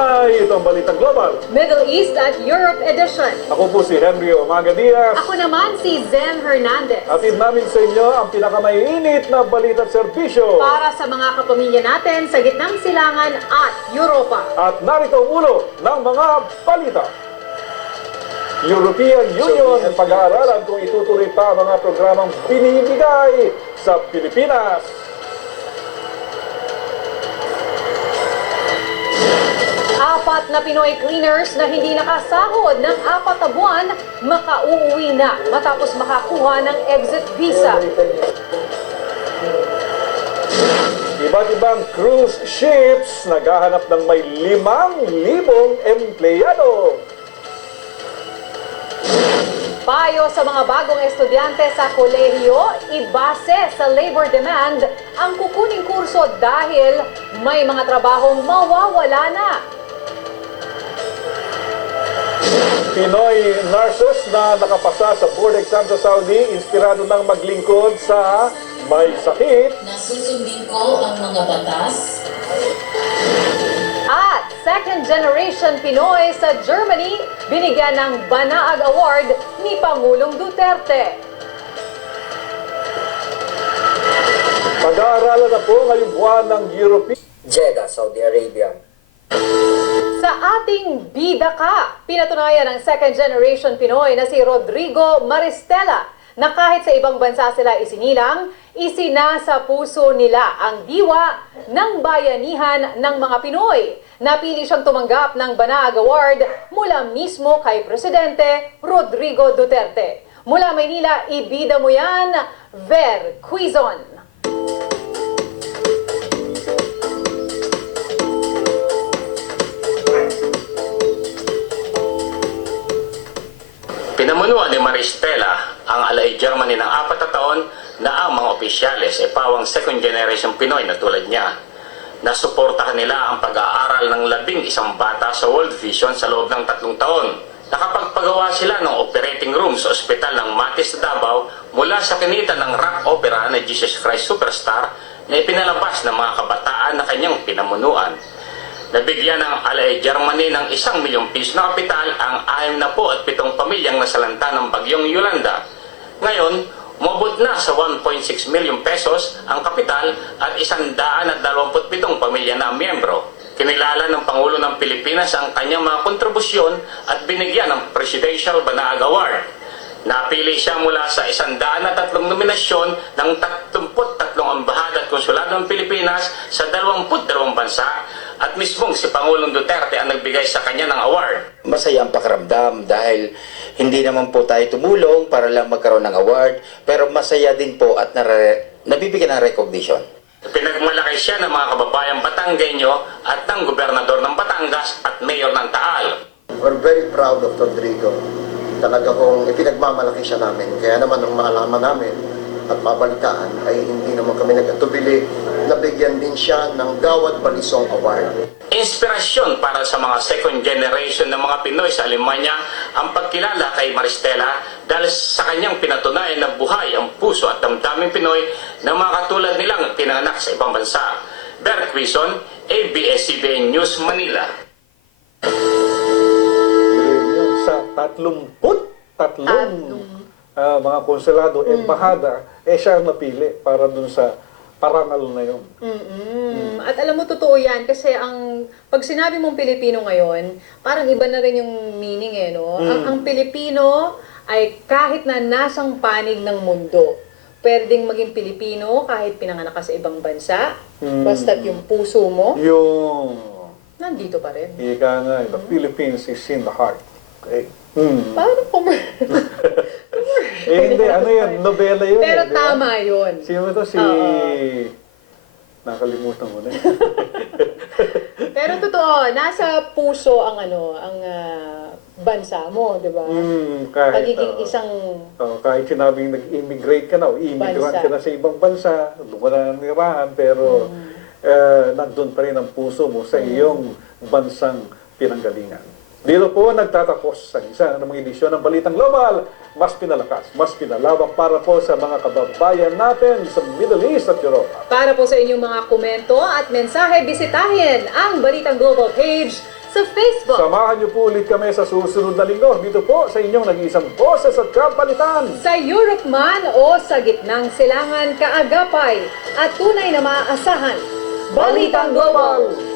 Hi! Ito ang Balitang Global. Middle East at Europe edition. Ako po si Henry Umaga Diaz. Ako naman si Zen Hernandez. Atid namin sa inyo ang pinakamaiinit na balita at serbisyo. Para sa mga kapamilya natin sa gitnang silangan at Europa. At narito ang ulo ng mga balita. European Union pag-aaralan kung itutuloy pa ang mga programang binibigay sa Pilipinas. Apat na Pinoy cleaners na hindi nakasahod ng 4 na buwan makauuwi na matapos makakuha ng exit visa. Iba't ibang cruise ships naghahanap ng may 5,000 empleyado. Payo sa mga bagong estudyante sa kolehiyo, ibase sa labor demand ang kukuning kurso dahil may mga trabahong mawawala na. Pinoy nurses na nakapasa sa board exam sa Saudi, inspirado ng maglingkod sa may sakit. Nasusundin ko ang mga batas. At second generation Pinoy sa Germany, binigyan ng Banaag Award ni Pangulong Duterte. Pag-aaralan na po ngayong buwan ng European. Jeddah, Saudi Arabia. Sa ating bida ka, pinatunayan ng second generation Pinoy na si Rodrigo Maristela na kahit sa ibang bansa sila isinilang, isinasa puso nila ang diwa ng bayanihan ng mga Pinoy. Napili siyang tumanggap ng Banaag Award mula mismo kay Presidente Rodrigo Duterte. Mula Maynila, ibida mo yan, Ver Quizon. Pinamunuan ni Maristela ang Alay Germany ng 4 na taon na ang mga opisyales ay pawang second generation Pinoy na tulad niya. Nasuportahan nila ang pag-aaral ng 11 bata sa World Vision sa loob ng 3 taon. Nakapagpagawa sila ng operating room sa ospital ng Matis sa Davao mula sa kinita ng rock opera na Jesus Christ Superstar na ipinalabas ng mga kabataan na kanyang pinamunuan. Nabigyan ng Alay Germany ng 1 milyong piso na kapital ang 67 pamilyang nasalanta ng bagyong Yolanda. Ngayon, umabot na sa 1.6 milyong pesos ang kapital at 127 pamilya na miyembro. Kinilala ng Pangulo ng Pilipinas ang kanyang mga kontribusyon at binigyan ng Presidential Banaag Award. Napili siya mula sa 103 nominasyon ng 33 ambahada at konsulado ng Pilipinas sa 22 bansa at mismong si Pangulong Duterte ang nagbigay sa kanya ng award. Masaya ang pakiramdam dahil hindi naman po tayo tumulong para lang magkaroon ng award, pero masaya din po at nabibigyan ng recognition. Pinagmalaki siya ng mga kababayang Batanggenyo at ng gobernador ng Batangas at mayor ng Taal. We're very proud of Rodrigo. Talaga kong ipinagmamalaki siya namin. Kaya naman ang maalaman namin at mabalitaan ay hindi naman kami nagkatubili. Nabigyan din siya ng Gawad Balisong Award. Inspirasyon para sa mga second generation ng mga Pinoy sa Alemanya ang pagkilala kay Maristela dahil sa kanyang pinatunayan na buhay ang puso at damdaming Pinoy na mga katulad nilang pinanganak sa ibang bansa. Bert Quizon, ABS-CBN News, Manila. Sa 33 mga konsulado, embahada, siya ang napili para dun sa parangal na yun. At alam mo, totoo yan kasi pag sinabi mong Pilipino ngayon, parang iba na rin yung meaning no? Ang Pilipino ay kahit na nasang panig ng mundo, pwedeng maging Pilipino kahit pinanganak ka sa ibang bansa, basta't yung puso mo, Yung nandito pa rin. ika nga, the Philippines is in the heart. Okay. Parang Hindi, ano yun, nobela yun. Pero di ba? tama yun. Sino to? Nakalimutan ko na. Pero totoo, nasa puso ang bansa mo, di ba? Pagiging isang kahit sinabing nag-immigrate ka na o immigrant bansa. ka na sa ibang bansa, doon ka na nirahan, pero nandun pa rin ang puso mo sa iyong bansang pinanggalingan. Dito po nagtatapos ang isa ng mga edisyon ng Balitang Global. Mas pinalakas, mas pinalawak para po sa mga kababayan natin sa Middle East at Europa. Para po sa inyong mga komento at mensahe, bisitahin ang Balitang Global page sa Facebook. Samahan niyo po ulit kami sa susunod na linggo dito po sa inyong nag-iisang boses at kapalitan. Sa Europe man o sa gitnang silangan, kaagapay at tunay na maaasahan. Balitang Global!